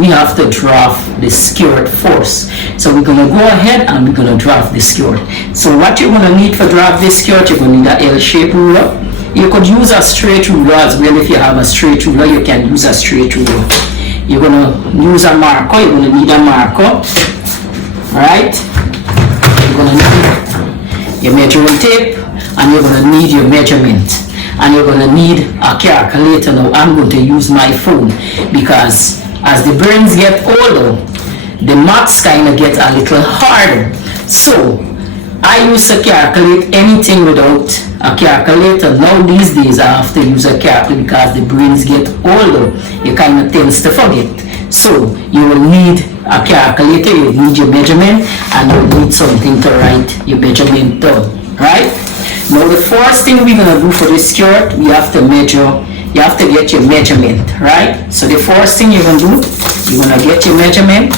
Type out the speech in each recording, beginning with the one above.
we have to draft the skirt first. So we're gonna go ahead and we're gonna draft the skirt. So what you're gonna need for draft this skirt, you're gonna need a L-shaped ruler. You could use a straight ruler as well. If you have a straight ruler, you can use a straight ruler. You're gonna use a marker. You're gonna need a marker. Alright? You're gonna need your measuring tape, and you're gonna need your measurement. And you're gonna need a calculator. Now I'm going to use my phone because as the brains get older, the maths kind of get a little harder. So I used to calculate anything without a calculator. Now these days I have to use a calculator because the brains get older. You kind of tends to forget. So you will need a calculator, you need your measurement, and you need something to write your measurement down. Right? Now the first thing we're gonna do for this skirt, we have to measure. You have to get your measurement, right? So the first thing you're gonna do, you're gonna get your measurement,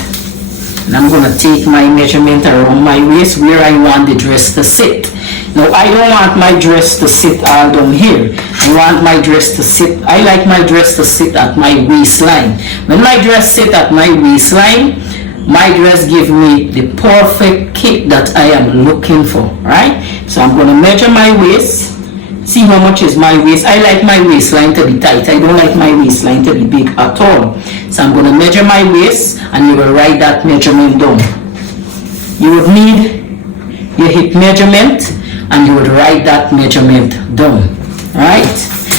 and I'm gonna take my measurement around my waist where I want the dress to sit. Now I don't want my dress to sit all down here. I want my dress to sit, I like my dress to sit at my waistline. When my dress sit at my waistline, my dress gives me the perfect kit that I am looking for, right? So I'm gonna measure my waist. See how much is my waist. I like my waistline to be tight. I don't like my waistline to be big at all. So I'm going to measure my waist, and you will write that measurement down. You would need your hip measurement, and you would write that measurement down. Right?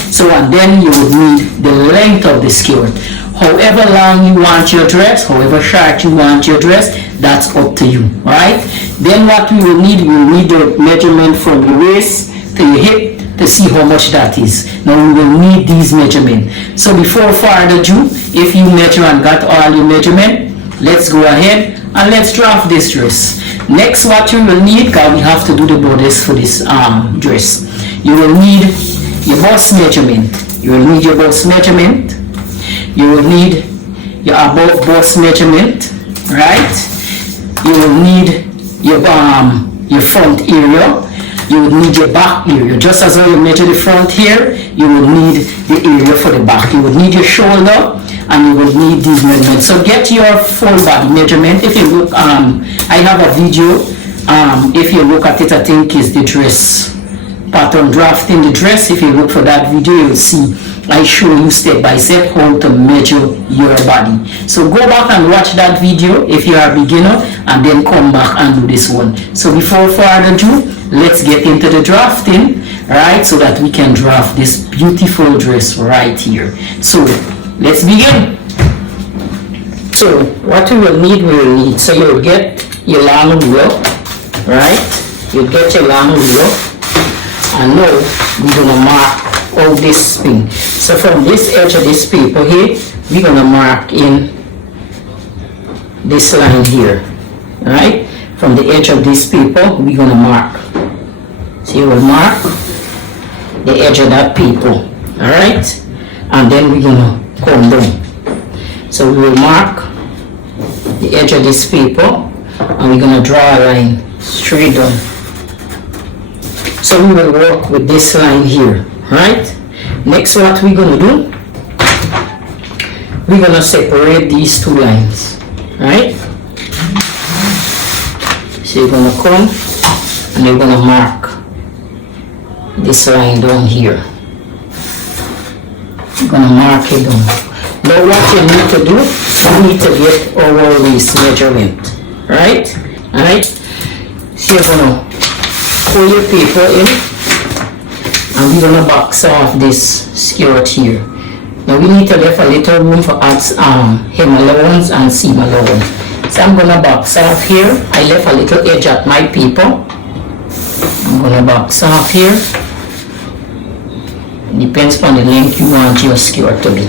So and then you would need the length of the skirt. However long you want your dress, however short you want your dress, that's up to you. Right? Then what we will need the measurement from your waist to your hip, to see how much that is. Now we will need these measurements. So before further ado, if you measure and got all your measurement, let's go ahead and let's draft this dress. Next, what you will need, because we have to do the bodice for this dress, you will need your bust measurement. You will need your bust measurement. You will need your above bust measurement, right? You will need your front area. You would need your back area. Just as how you measure the front here, you will need the area for the back. You would need your shoulder, and you will need these measurements. So get your full body measurement. If you look, I have a video. If you look at it, I think is the dress pattern drafting the dress. If you look for that video, you'll see I show you step by step how to measure your body. So go back and watch that video if you are a beginner, and then come back and do this one. So before further ado, let's get into the drafting, right, so that we can draft this beautiful dress right here. So let's begin. So what we will need, so you'll get your long ruler, right? You'll get your long ruler, and now we're gonna mark out this thing. So from this edge of this paper here, we're gonna mark in this line here, right? From the edge of this paper, we're gonna mark. So you will mark the edge of that paper, alright? And then we're gonna come down. So we will mark the edge of this paper, and we're gonna draw a line straight down. So we will work with this line here, right? Next, what we're gonna do, we're gonna separate these two lines, right? So you're gonna come and you're gonna mark this line down here. You're gonna mark it down. Now what you need to do, you need to get our waist measurement, right? Alright? So you're gonna pull your paper in, and we're gonna box off this skirt here. Now we need to leave a little room for hem allowance and seam allowance. So I'm gonna box off here. I left a little edge at my paper. I'm gonna box off here. Depends on the length you want your skirt to be.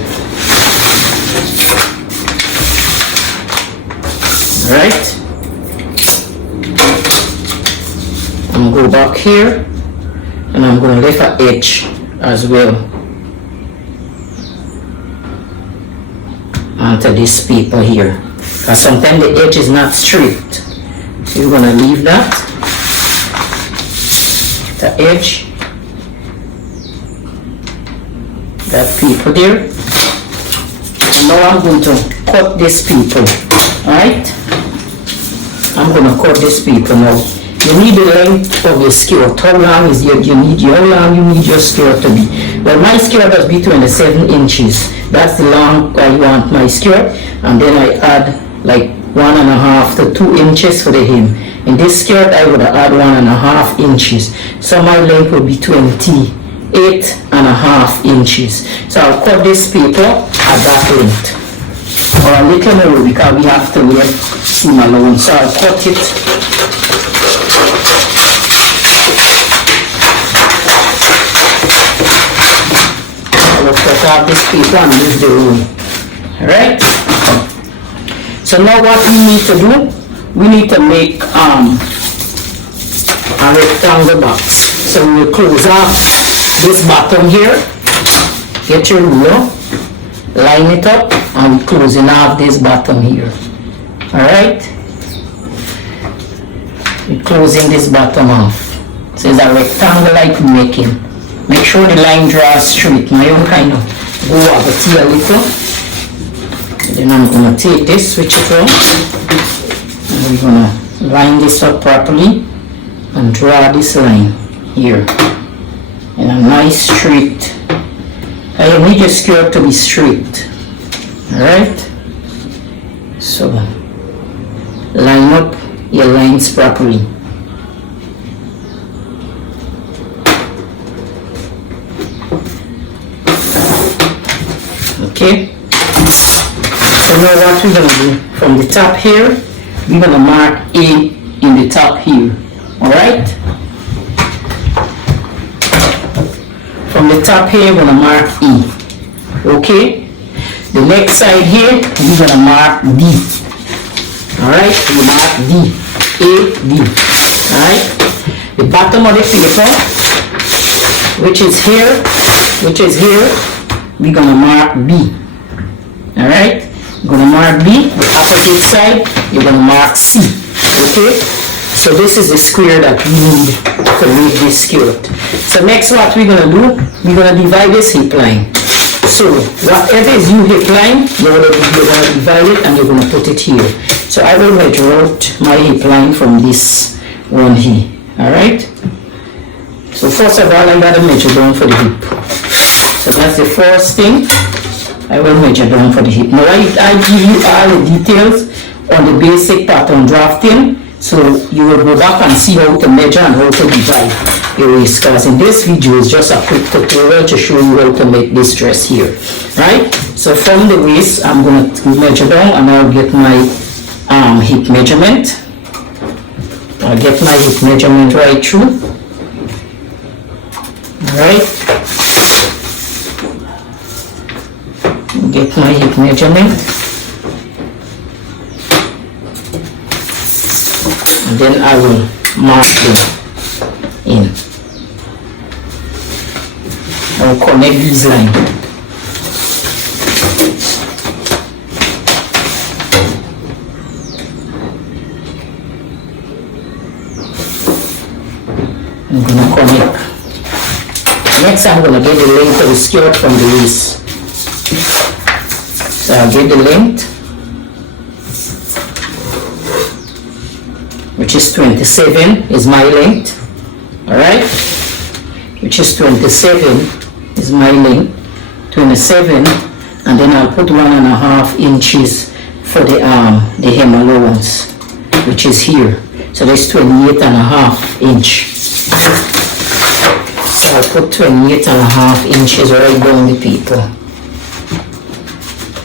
Alright. I'm gonna go back here, and I'm gonna leave an edge as well onto this paper here. Because sometimes the edge is not straight. So you're gonna leave that, the edge, that paper there. And now I'm going to cut this people. Alright? I'm gonna cut this people now. You need the length of your skirt. How long is how long you need your skirt to be? Well, my skirt has be 27 inches. That's the long I want my skirt. And then I add like 1.5 to 2 inches for the hem. In this skirt, I would add 1.5 inches. So my length would be 28.5 inches. So I'll cut this paper at that length. Or a little more because we have to wear seam allowance. So I'll cut it. I will cut off this paper and leave the room. Alright? So now what we need to do, we need to make a rectangle box. So we will close off this bottom here. Get your ruler, line it up, and we're closing off this bottom here. Alright? We're closing this bottom off. So it's a rectangle like we're making. Make sure the line draws straight. My own kind of go over here a little. Then I'm going to take this, switch it around. And we're going to line this up properly and draw this line here in a nice straight. I need your skirt to be straight. Alright? So line up your lines properly. Okay? So now what we're going to do, from the top here, we're going to mark A in the top here. Alright? From the top here, we're going to mark E. Okay? The next side here, we're going to mark D. Alright? We mark D. A, D. Alright? The bottom of the paper, which is here, we're going to mark B. Alright? You're going to mark B. The opposite side, you're going to mark C. Okay? So this is the square that we need to make this skirt. So next what we're going to do, we're going to divide this hip line. So whatever is your hip line, you're going to divide it and you're going to put it here. So I will measure out my hip line from this one here. Alright? So first of all, I got to measure down for the hip. So that's the first thing. I will measure down for the hip. Now I give you all the details on the basic pattern drafting, so you will go back and see how to measure and how to divide your waist, because in this video is just a quick tutorial to show you how to make this dress here. Right? So from the waist, I'm going to measure down and I'll get my hip measurement. I'll get my hip measurement right through. Alright? Get my hip measurement. And then I will mark them in. I will connect these lines. I'm going to connect. Next I'm going to get the length of the skirt from the waist. So I'll get the length, which is 27 is my length. Alright? Which is 27 is my length. 27, and then I'll put 1.5 inches for the hem allowance, which is here. So that's 28.5 inch. So I'll put 28.5 inches right down the paper.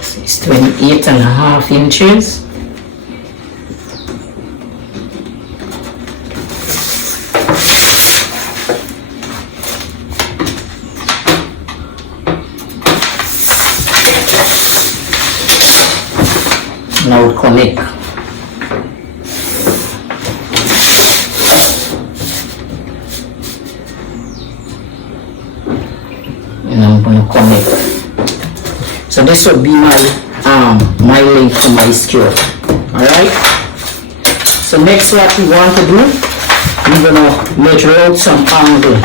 So it's 28.5 inches. Now connect. And I'm going to connect. So this will be my length for my skirt. Alright? So next what we want to do, we're going to measure out some angle.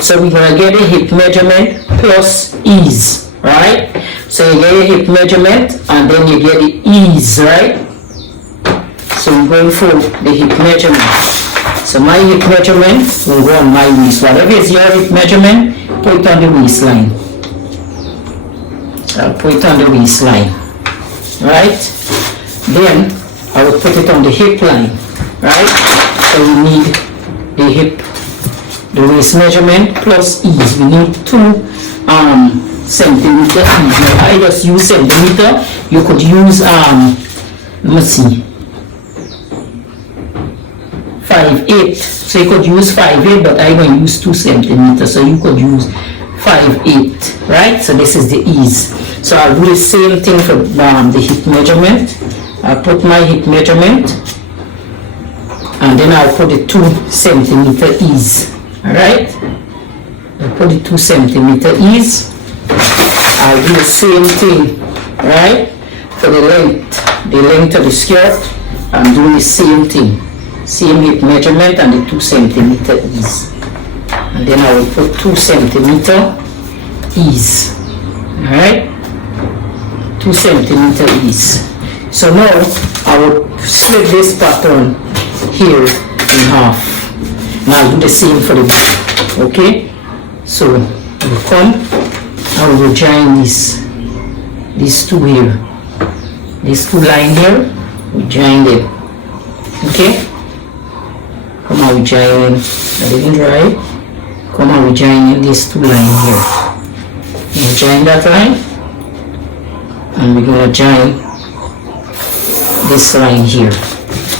So we're going to get a hip measurement plus ease. Alright? So you get your hip measurement and then you get the ease, right? So I'm going for the hip measurement. So my hip measurement will go on my waist. Whatever is your hip measurement, put it on the waistline. So I'll put it on the waistline, right? Then I will put it on the hip line, right? So we need the hip, the waist measurement plus ease. We need 2 centimeter ease. Now I just use centimeter. You could use let me see, 5/8. So you could use 5/8, but I'm going to use 2 centimeters. So you could use 5/8, right? So this is the ease. So I'll do the same thing for the hip measurement. I'll put my hip measurement and then I'll put the 2 centimeter ease. Alright? I'll put the 2 centimeter ease. I'll do the same thing, right? For the length of the skirt, I'm doing the same thing. Same hip measurement and the 2 centimeter ease. And then I will put 2 centimeter ease. Alright? 2 centimeter ease. So now I will split this pattern here in half. And I'll do the same for the back. Okay? So I will come, I will join these 2 here. These 2 lines here, we join them. Okay? Come on, we join them. I didn't dry it. Come on, we join these 2 lines here. We join that line. And we're going to join this line here,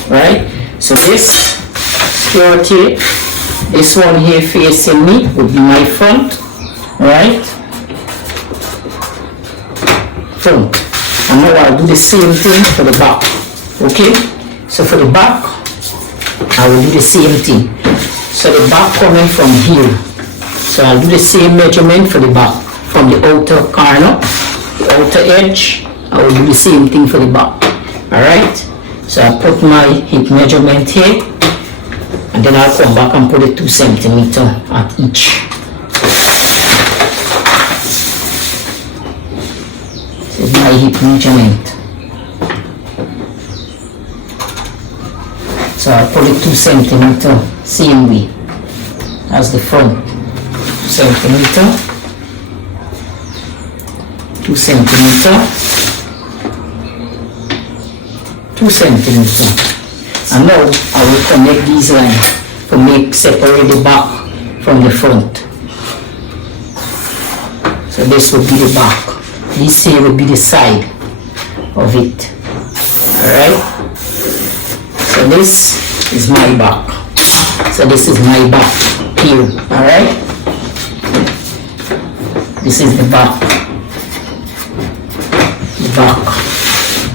right? So this skirt here, this one here facing me would be my front, right? Front. And now I'll do the same thing for the back, okay? So for the back, I will do the same thing. So the back coming from here. So I'll do the same measurement for the back, from the outer corner, the outer edge. I will do the same thing for the back. Alright? So I put my hip measurement here, and then I'll come back and put it 2 centimeter at each. This is my hip measurement. So I'll put it 2 centimeter, same way as the front. 2 centimeter, 2 centimeter, 2 centimeter. And now I will connect these lines to separate the back from the front. So this will be the back. This here will be the side of it. Alright? So this is my back. So this is my back here. Alright? This is the back. The back.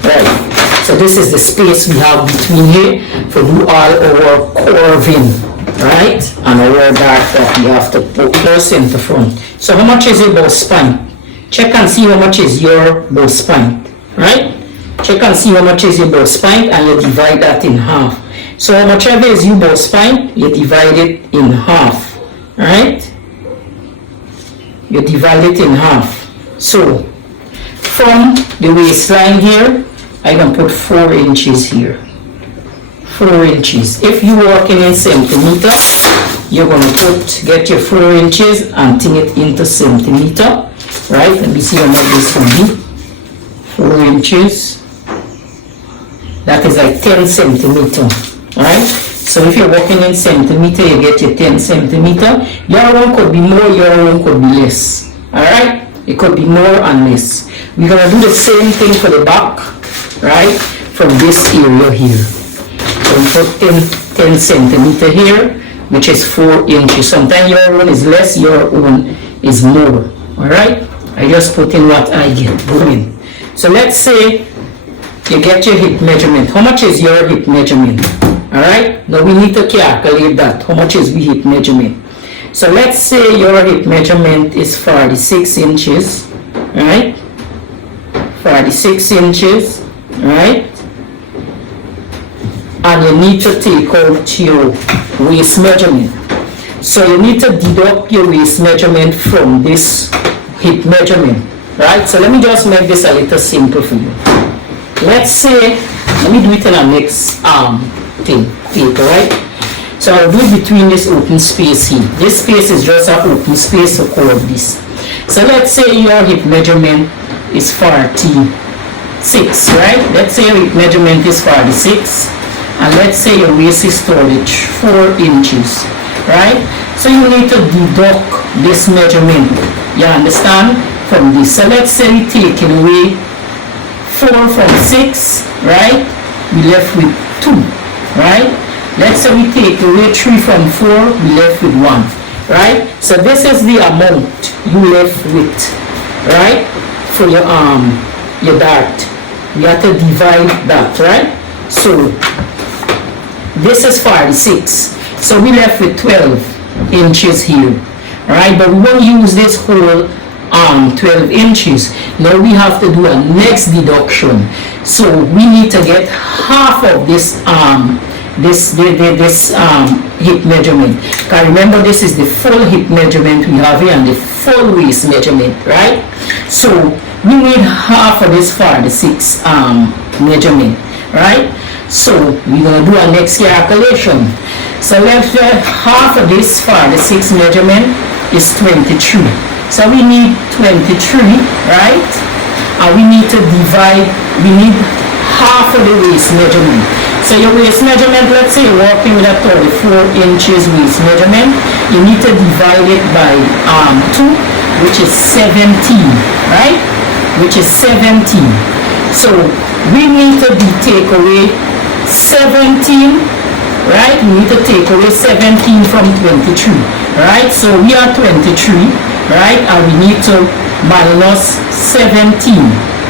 Right. So this is the space we have between here to do all our curving, right? And our dart that we have to put close in the front. So how much is your bow spine? Check and see how much is your bow spine, right? Check and see how much is your bow spine and you divide that in half. So how much ever is your bow spine, you divide it in half, right? You divide it in half. So from the waistline here, I can put 4 inches here. 4 inches. If you're working in centimeters, you're going to get your 4 inches and turn it into centimeter. Right? Let me see how much this will be. 4 inches. That is like 10 centimeter. Right? So if you're working in centimeter, you get your 10 centimeter. Your one could be more, your one could be less. Alright? It could be more and less. We're going to do the same thing for the back. Right, from this area here. So we put 10 centimeter here, which is 4 inches. Sometimes your one is less, your one is more. Alright, I just put in what I get. Boom. So let's say you get your hip measurement. How much is your hip measurement? Alright, now we need to calculate that. How much is the hip measurement? So let's say your hip measurement is 46 inches. Alright, 46 inches. Right? And you need to take out your waist measurement. So you need to deduct your waist measurement from this hip measurement. right? So let me just make this a little simple for you. Let's say, let me do it in a next paper, right? So I'll do it between this open space here. This space is just an open space to cover this. So let's say your hip measurement is 46, right? Let's say your hip measurement is 46, and let's say your waist is storage 4 inches, right? So you need to deduct this measurement, you understand, from this. So let's say we take away 4 from 6, right? We left with 2, right? Let's say we take away 3 from 4, we left with 1, right? So this is the amount you left with, right? For your dart. You have to divide that, right? So this is 46. So we left with 12 inches here, right? But we won't use this whole 12 inches. Now we have to do a next deduction. So we need to get half of this hip measurement. Because remember, this is the full hip measurement we have here and the full waist measurement, right? So we need half of this 46 measurement, right? So we're going to do our next calculation. So let's say half of this 46 measurement is 23. So we need 23, right? And we need to divide, we need half of the waist measurement. So your waist measurement, let's say you're working with a 34 inches waist measurement, you need to divide it by 2, which is 17, right? Which is 17. So we need to take away 17, right? We need to take away 17 from 23, right? So we are 23, right? And we need to minus 17,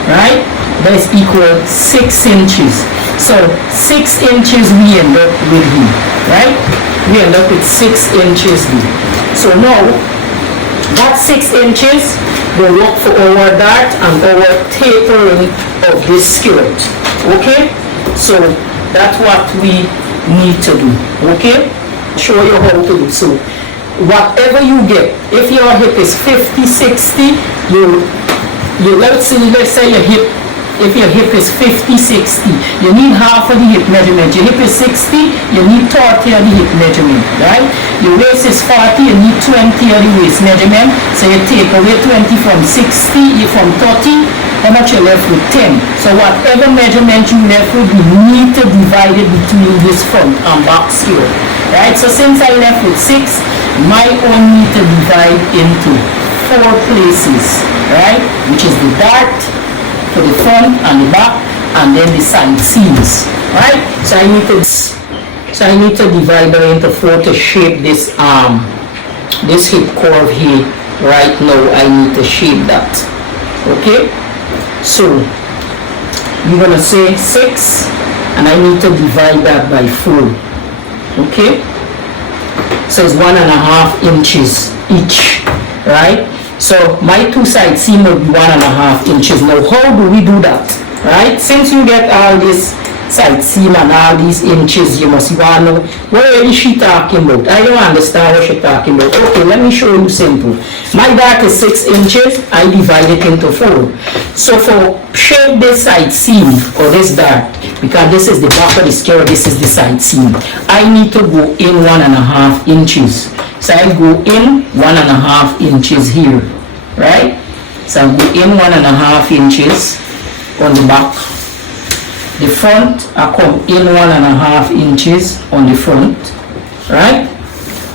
right? That is equal 6 inches. So 6 inches we end up with here, right? We end up with 6 inches here. So now, that 6 inches will work for our dart and our tapering of this skirt, okay? So that's what we need to do, okay? Show you how to do. So whatever you get, if your hip is 50, 60, let's say your hip, if your hip is 50, 60, you need half of the hip measurement. Your hip is 60, you need 30 of the hip measurement, right? Your waist is 40, you need 20 of the waist measurement. So you take away 20 from 60, from 30, how much you're left with? 10. So whatever measurement you left with, you need to divide it between this front and back here, right? So since I left with 6, my own need to divide into 4 places, right? Which is the dart, to the front and the back, and then the side seams, right? So I need to divide them into 4 to shape this this hip curve here. Right now I need to shape that, okay? So you're gonna say 6, and I need to divide that by 4, okay? So it's 1.5 inches each, right? So my 2 side seam will be 1.5 inches. Now how do we do that, right? Since you get all this side seam and all these inches, you must want to know what is she talking about. I don't understand what she's talking about. Okay, let me show you simple. My dart is 6 inches, I divide it into 4. So for shape this side seam or this dart, because this is the back of the skirt, this is the side seam, I need to go in 1.5 inches. So I go in 1.5 inches here, right? So I go in 1.5 inches on the back. The front, I come in 1.5 inches on the front, right?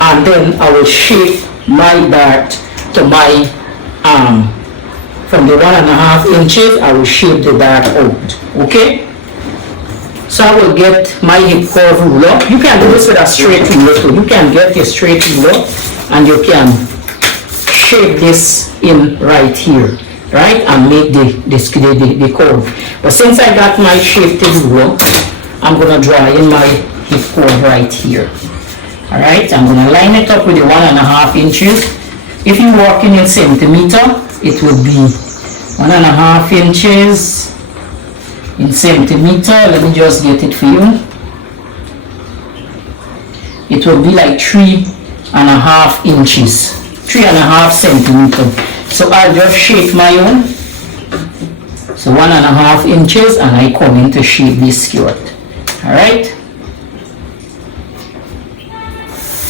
And then I will shape my dart to my from the 1.5 inches, I will shape the dart out, okay? So I will get my hip curve ruler. You can do this with a straight ruler too. You can get a straight ruler and you can shape this in right here, right? And make the curve. But since I got my shaped ruler, I'm gonna draw in my hip curve right here. Alright, I'm gonna line it up with the 1.5 inches. If you're working in centimeter, it would be 1.5 inches in centimeter. Let me just get it for you. It will be like 3.5 inches, 3.5 centimeters. So I'll just shape my own So 1.5 inches, and I come in to shape this skirt. Alright?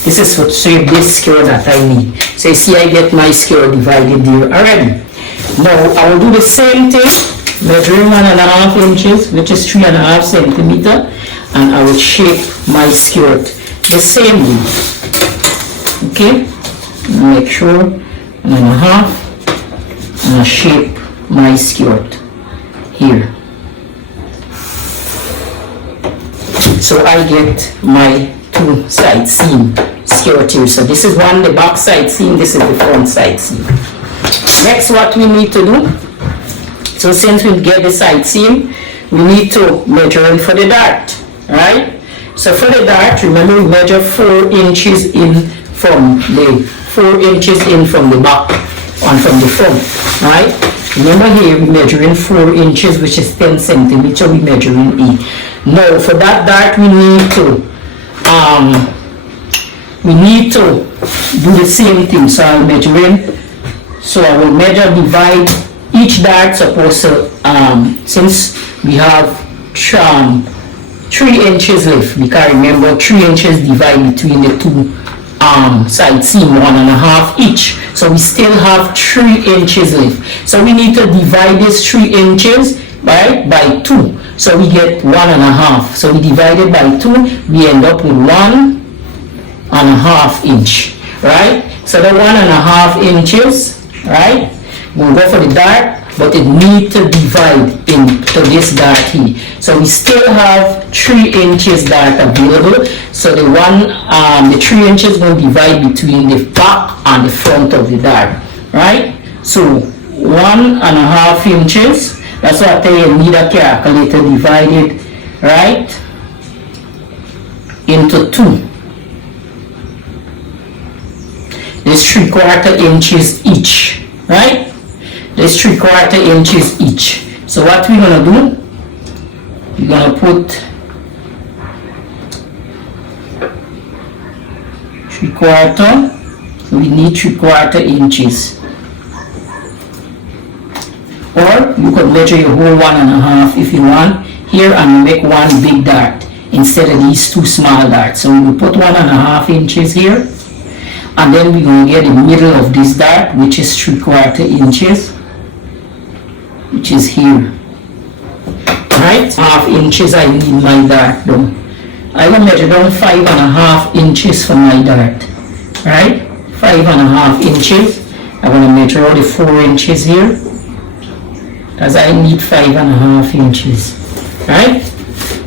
This is what shape this skirt that I need. So you see I get my skirt divided there already. Now I will do the same thing, measuring 1.5 inches, which is 3.5 centimeters, and I will shape my skirt the same way. Okay? Make sure 1.5, and I shape my skirt here. So I get my two side seam skirt here. So this is the back side seam, this is the front side seam. Next, what we need to do, so since we get the side seam, we need to measure in for the dart, right? So for the dart, remember we measure 4 inches in from the 4 inches in from the back and from the front, right? Remember here we measuring 4 inches, which is 10 centimeters. We measuring E. Now for that dart we need to do the same thing. So I'm measuring. So I will measure, divide each dart. Supposed to since we have 3 inches left, because remember 3 inches divide between the two side seam, 1.5 each. So we still have 3 inches left. So we need to divide this 3 inches by 2. So we get 1.5. So we divide it by 2. We end up with 1.5 inch, right? So the 1.5 inches, right? We'll go for the dart, but it needs to divide into this dart here. So we still have 3 inches dart available. So the 3 inches will divide between the back and the front of the dart, right? So 1.5 inches. That's what I tell you need a calculator, divided, right, into 2. There's 3/4 inches each, right? There's 3/4 inches each. So what we're gonna do, we're gonna put 3/4. So we need 3/4 inches. Or you could measure your whole 1.5 if you want here and make one big dart instead of these 2 small darts. So we will put 1.5 inches here, and then we're going to get the middle of this dart, which is 3/4 inches, which is here. Right? 1/2 inches I need my dart down. I will measure down 5.5 inches for my dart. Right? 5.5 inches. I'm going to measure all the 4 inches here, as I need 5.5 inches, right?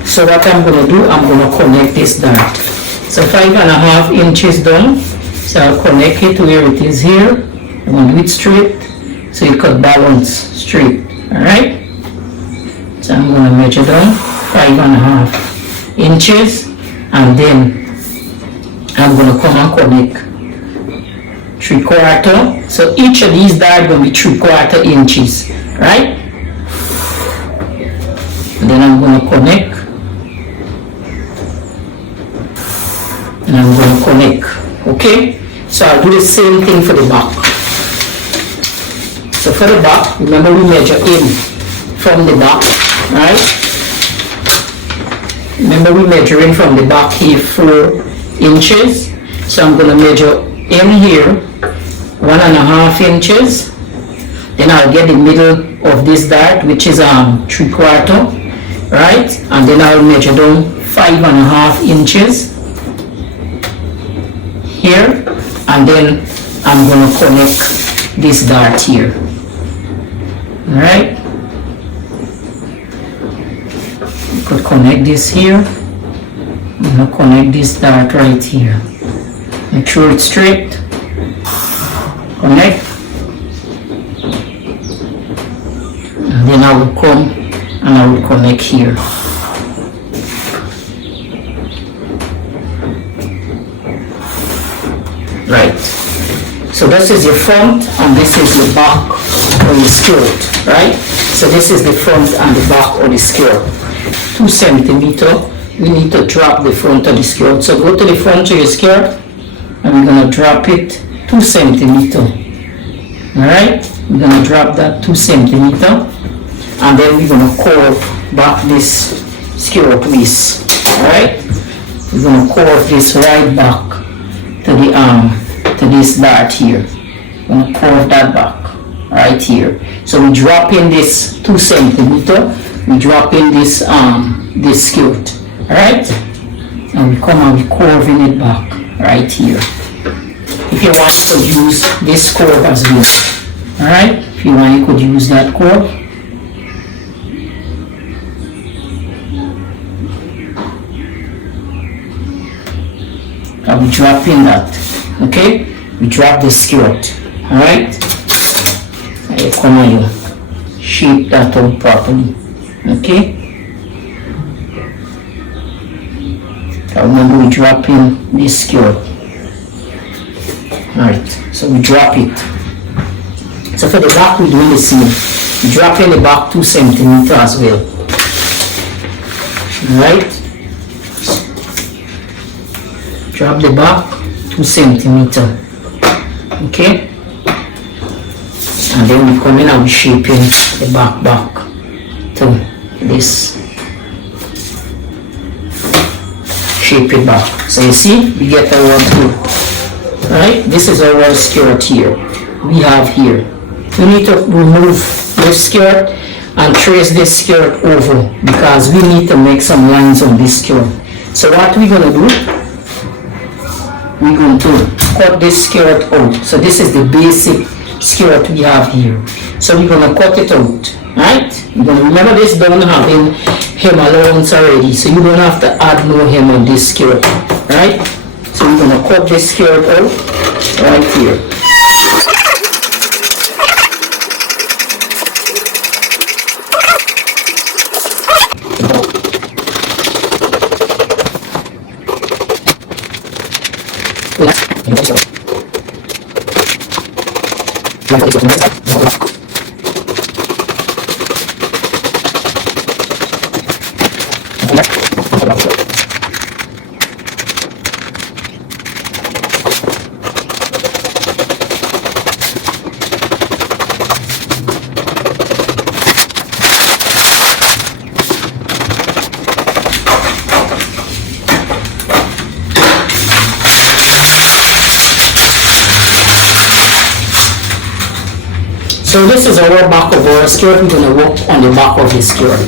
So what I'm going to do, I'm going to connect this dart. So 5.5 inches done. So I'll connect it where it is here. I'm going to do it straight, so it could balance straight, all right? So I'm going to measure down 5.5 inches, and then I'm going to come and connect 3/4. So each of these darts going to be 3/4 inches, right? And then I'm going to connect, and I'm going to connect, okay? So I'll do the same thing for the back. So for the back, remember we measure in from the back, right? Remember we measure in from the back here 4 inches. So I'm going to measure in here 1.5 inches. Then I'll get the middle of this dart, which is 3/4, right? And then I'll measure down 5.5 inches here, and then I'm going to connect this dart here, all right? You could connect this here. I'm going to connect this dart right here. Make sure it's straight. Connect. And then I will come and I will connect here. Right. So this is your front and this is your back of the skirt, right? So this is the front and the back of the skirt. 2 centimeters. We need to drop the front of the skirt. So go to the front of your skirt and we're going to drop it 2 centimeters. Alright? We're going to drop that 2 centimeters. and then we're going to curve back this skirt waist. Alright, we're going to curve this right back to the to this dart here. We're going to curve that back right here. So we drop in this 2 centimeter. We drop in this this skirt. Alright, and we come and we curving it back right here. If you want, you could use this curve as well. Alright, if you want, you could use that curve. And we drop in that. Okay, we drop the skirt. Alright, and you come and you shape that out properly. Okay, remember we drop in this skirt. Alright, so we drop it. So for the back we're doing the same. We drop in the back 2 centimeter as well. Alright, drop the back 2 centimeter. Okay, and then we come in and we shape in the back to this. Shape it back. So you see, we get our blue. Right? This is our skirt here. We have here. We need to remove this skirt and trace this skirt over because we need to make some lines on this skirt. So what we're going to do, we're going to cut this skirt out. So this is the basic skirt we have here. So we're going to cut it out. Right? You're going to remember this don't have hem allowance already, so you don't have to add no hem on this skirt. Right? So we're going to cut this skirt out right here. So this is our back of our skirt. We're going to work on the back of the skirt.